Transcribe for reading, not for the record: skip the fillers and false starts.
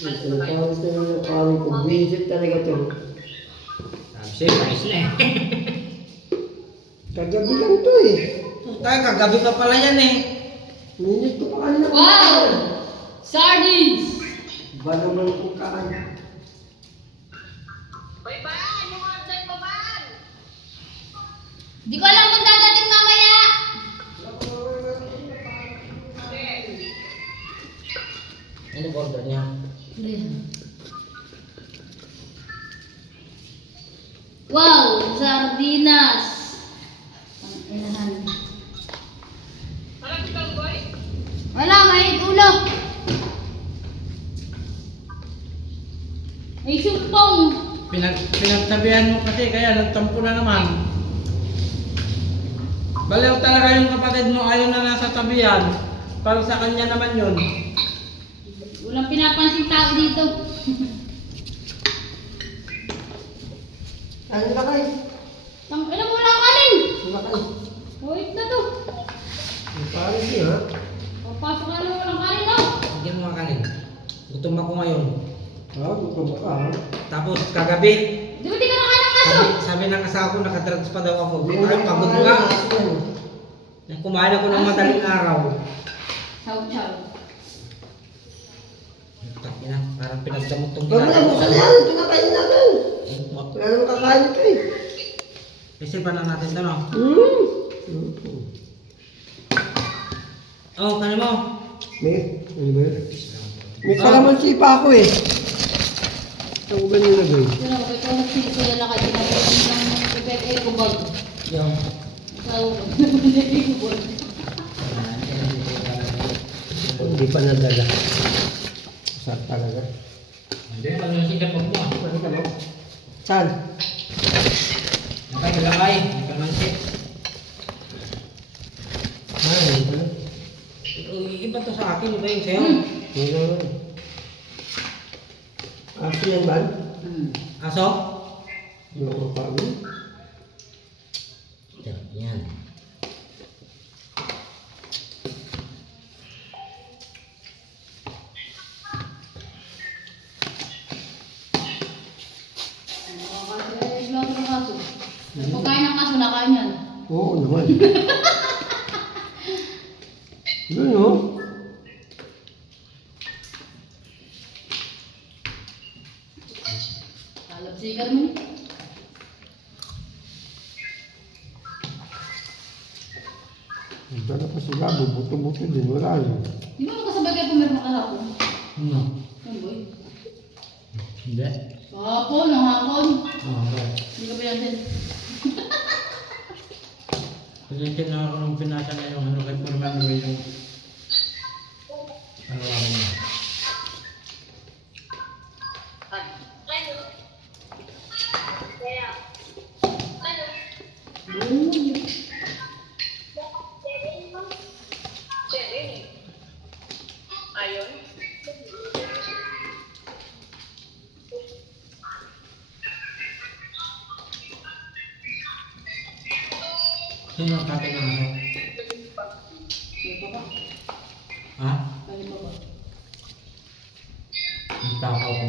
Tinatawag ko yung kawin ko. Visit talaga to. Sabi siya, mais na eh. Kagabi lang to eh. Tayo, kagabi pa pala yan eh. Minute ko pa kanina. Wow! Sardines! Ba naman kung kaan? Di ko alam kung dadating mamaya. Ano order niya? Wow! Sardinas! Ang inahan. Wala, may ulo. May sumpong. Pinagtabihan mo kasi kaya nagtampo na naman. Baliw talaga yung kapatid mo, ayaw na nasa tabihan. Para sa kanya naman yun. Walang pinapansin tao dito. Ano na kayo? Alam mo lang kanin. Ano na kayo? Wait na to. Ang pares niya ha? Papasok na lang walang kanin no? Bigyan mo nga kanin. Gutom ako ngayon. Ah, gutom ka ha? Tapos kagabi, Di ba di ka nakain ng aso? sabi ng asawa ko nakadrugs pa daw ako. Hindi Ay, na pagod kakain ka. ng aso yan. Kumain ako ng madaling araw. Chow-chow. Takina, parang pinagdamot tong Huwag mo na ginagawa. buksan yan. Ito na kayo natin. Wala naman kakain ito eh. Kasi pa na natin ito, no? Oh, kano mo? Ano ba yun? May kalamansi pa ako eh. Ito ba nilagay? Yun ako, ikaw nagsisilala ka din ako ng prepare ko bag. Yung. Ikaw, nagpapalagay ko bag. Hindi pa nadala. Saan talaga? Hindi, ano yung sikat mo? Ano ka mo? Saan? Nakay, malakay. May kalmansit. Ano pala? Iba to sa akin, iba yung sa'yo. Ano naman? Aso yan ba? Aso? Yung kami? Yan. Pagkain ng kaso, nakain yan. Oo naman. Yun o. Kalapsikan mo. Wala pa sila. Buto-buto din. Wala yun. Di ba magkasabay kayo pumirma kahapon? Ano? Ano boy? Hindi. Kahapon, ang hapon. Okay. Hindi ka pinansin. Kasi na ako nung pinasa na yung ano kay Purman yung ano niya. Sino ang tatay ng aso? Di ba ba? Ha? Kaya ba ba? Ang takaw ko.